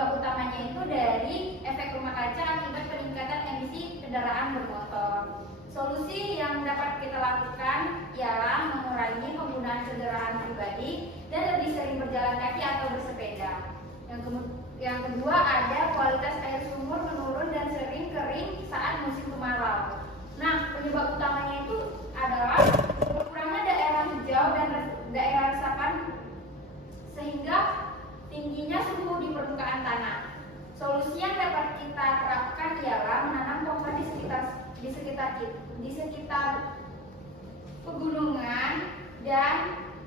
penyebab utamanya itu dari efek rumah kaca akibat peningkatan emisi kendaraan bermotor. Solusi yang dapat kita lakukan ialah mengurangi penggunaan kendaraan pribadi dan lebih sering berjalan kaki atau bersepeda. Yang kedua ada kualitas air sumur menurun dan sering kering saat musim kemarau. Nah, penyebab utamanya itu adalah berkurangnya daerah hijau dan daerah resapan sehingga tingginya suhu di permukaan tanah. Solusi yang dapat kita terapkan ialah menanam pohon di sekitar pegunungan dan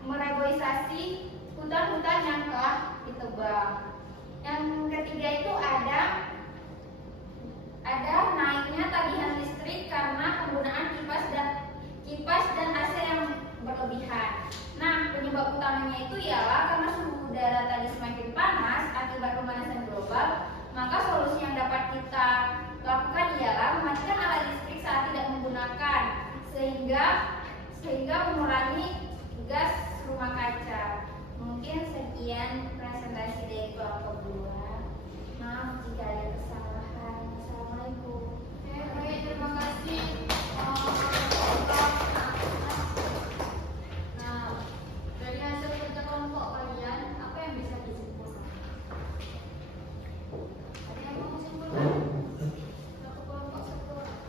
mereboisasi hutan-hutan yang telah ditebang. Yang ketiga itu ada naiknya tagihan listrik karena penggunaan kipas dan AC yang berlebihan. Nah, penyebab utamanya itu ialah karena suhu udara tadi semakin panas akibat pemanasan global, maka solusi yang dapat kita lakukan ialah mematikan alat listrik saat tidak menggunakan sehingga mengurangi gas rumah kaca. Mungkin sekian presentasi dari kelompok 2. Maaf jika ada kesalahan. Assalamualaikum. Baik, terima kasih. Nah, dari hasil kerja kelompok kalian, apa yang bisa disimpulkan? Ada yang mau menyimpulkan? Satu kelompok satu orang.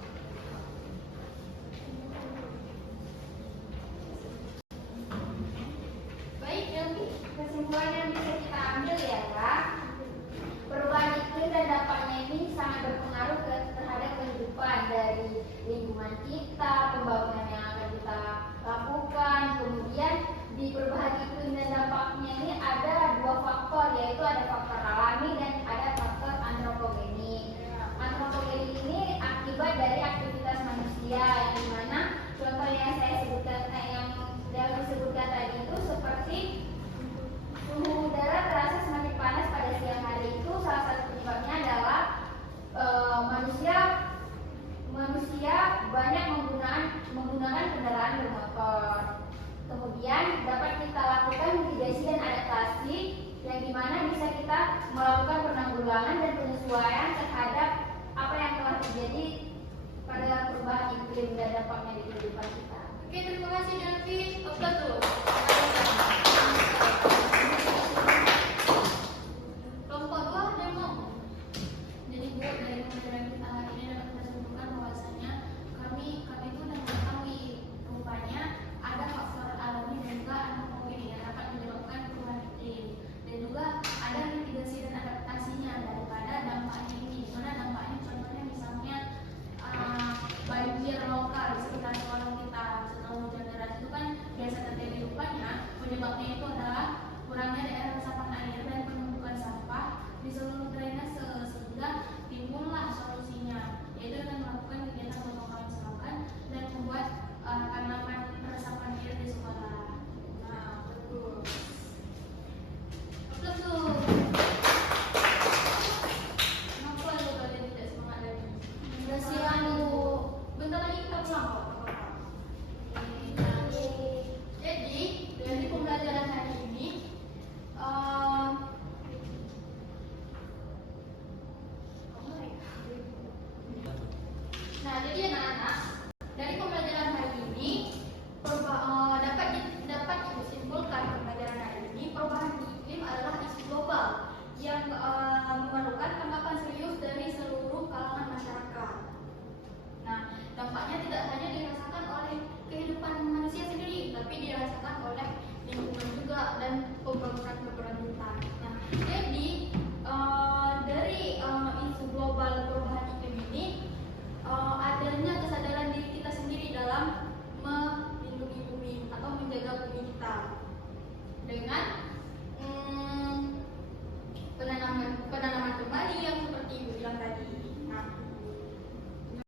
Baik, Delvi. Kesimpulan yang bisa kita ambil ialah perubahan iklim dan dampaknya ini sangat berpengaruh terhadap kehidupan dari lingkungan kita, pembangunan yang akan kita lakukan. Kemudian di perubahan iklim dan dampaknya ini ada dua faktor, yaitu ada faktor alami dan ada faktor antropogenik. Antropogenik ini akibat dari aktivitas manusia, yang dimana contoh yang saya sebutkan yang disebutkan tadi itu seperti suhu udara terasa semakin panas pada siang hari itu salah satu penyebabnya adalah manusia banyak menggunakan kendaraan bermotor. Kemudian dapat kita lakukan mitigasi dan adaptasi yang dimana bisa kita melakukan penanggulangan dan penyesuaian terhadap apa yang telah terjadi pada perubahan iklim dan dampaknya di kehidupan kita. Oke, terima kasih Delvi. Betul.